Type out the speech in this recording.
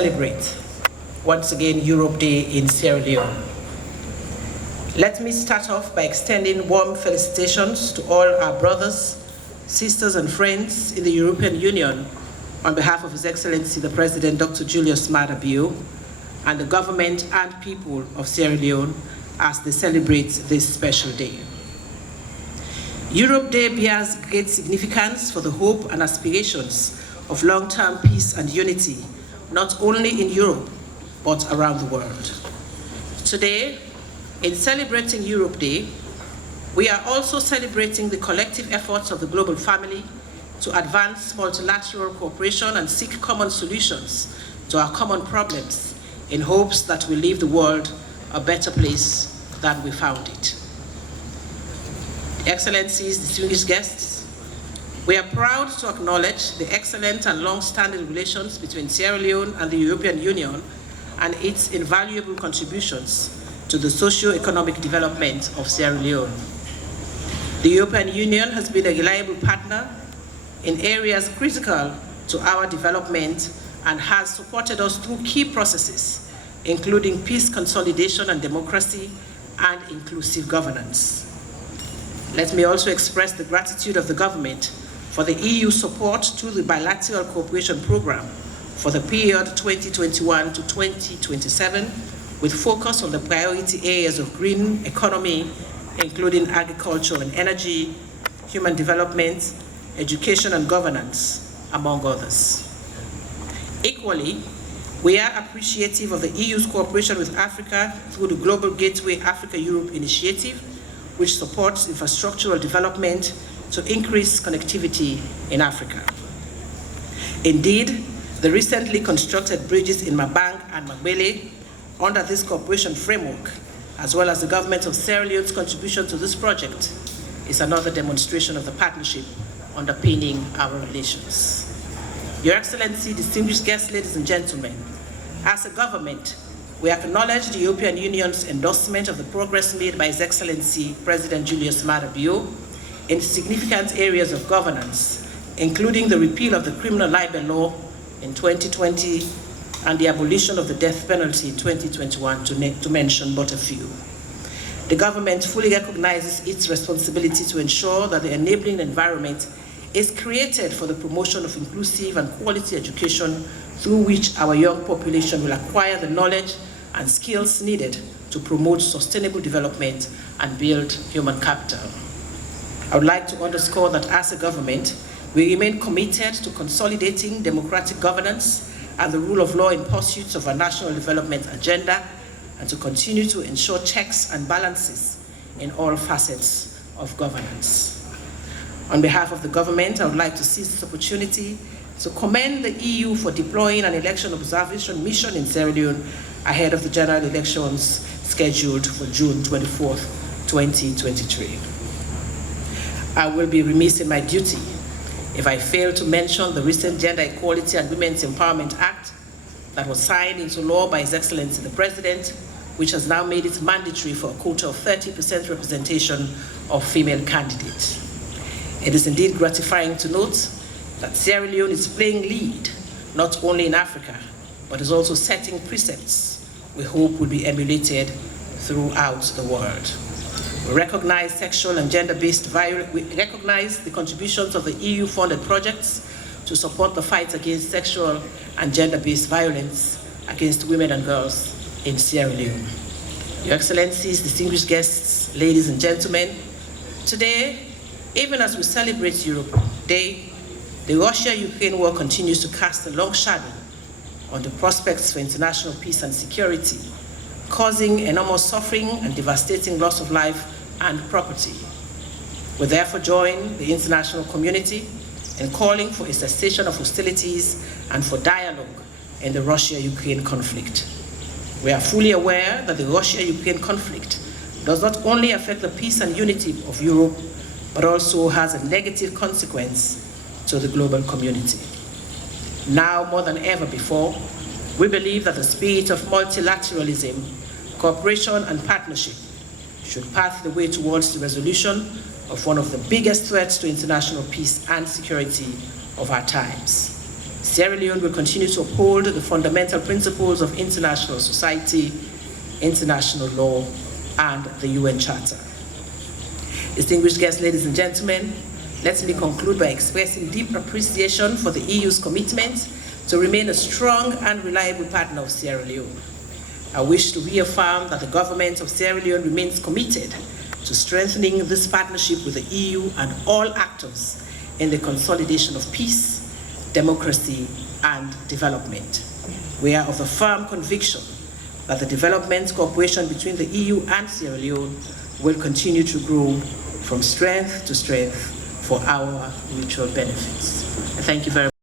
Celebrate once again Europe Day in Sierra Leone. Let me start off by extending warm felicitations to all our brothers, sisters and friends in the European Union on behalf of His Excellency the President Dr. Julius Maada Bio and the government and people of Sierra Leone as they celebrate this special day. Europe Day bears great significance for the hope and aspirations of long-term peace and unity, not only in Europe, but around the world. Today, in celebrating Europe Day, we are also celebrating the collective efforts of the global family to advance multilateral cooperation and seek common solutions to our common problems in hopes that we leave the world a better place than we found it. Excellencies, distinguished guests, we are proud to acknowledge the excellent and long-standing relations between Sierra Leone and the European Union and its invaluable contributions to the socio-economic development of Sierra Leone. The European Union has been a reliable partner in areas critical to our development and has supported us through key processes, including peace consolidation and democracy and inclusive governance. Let me also express the gratitude of the government for the EU support to the bilateral cooperation program for the period 2021 to 2027, with focus on the priority areas of green economy, including agriculture and energy, human development, education and governance, among others. Equally, we are appreciative of the EU's cooperation with Africa through the Global Gateway Africa-Europe initiative, which supports infrastructural development to increase connectivity in Africa. Indeed, the recently constructed bridges in Mabang and Magbele under this cooperation framework, as well as the government of Sierra Leone's contribution to this project, is another demonstration of the partnership underpinning our relations. Your Excellency, distinguished guests, ladies and gentlemen, as a government, we acknowledge the European Union's endorsement of the progress made by His Excellency President Julius Maada Bio in significant areas of governance, including the repeal of the criminal libel law in 2020 and the abolition of the death penalty in 2021, to mention but a few. The government fully recognizes its responsibility to ensure that the enabling environment is created for the promotion of inclusive and quality education through which our young population will acquire the knowledge and skills needed to promote sustainable development and build human capital. I would like to underscore that as a government, we remain committed to consolidating democratic governance and the rule of law in pursuit of our national development agenda, and to continue to ensure checks and balances in all facets of governance. On behalf of the government, I would like to seize this opportunity to commend the EU for deploying an election observation mission in Sierra Leone ahead of the general elections scheduled for June 24th, 2023. I will be remiss in my duty if I fail to mention the recent Gender Equality and Women's Empowerment Act that was signed into law by His Excellency the President, which has now made it mandatory for a quota of 30% representation of female candidates. It is indeed gratifying to note that Sierra Leone is playing lead, not only in Africa, but is also setting precepts we hope will be emulated throughout the world. We recognize sexual and gender-based violence. We recognize the contributions of the EU-funded projects to support the fight against sexual and gender-based violence against women and girls in Sierra Leone. Your Excellencies, distinguished guests, ladies and gentlemen, today, even as we celebrate Europe Day, the Russia-Ukraine war continues to cast a long shadow on the prospects for international peace and security, causing enormous suffering and devastating loss of life and property. We therefore join the international community in calling for a cessation of hostilities and for dialogue in the Russia-Ukraine conflict. We are fully aware that the Russia-Ukraine conflict does not only affect the peace and unity of Europe, but also has a negative consequence to the global community. Now more than ever before, we believe that the spirit of multilateralism, cooperation and partnership should path the way towards the resolution of one of the biggest threats to international peace and security of our times. Sierra Leone will continue to uphold the fundamental principles of international society, international law, and the UN Charter. Distinguished guests, ladies and gentlemen, let me conclude by expressing deep appreciation for the EU's commitment to remain a strong and reliable partner of Sierra Leone. I wish to reaffirm that the government of Sierra Leone remains committed to strengthening this partnership with the EU and all actors in the consolidation of peace, democracy, and development. We are of a firm conviction that the development cooperation between the EU and Sierra Leone will continue to grow from strength to strength for our mutual benefits. Thank you very much.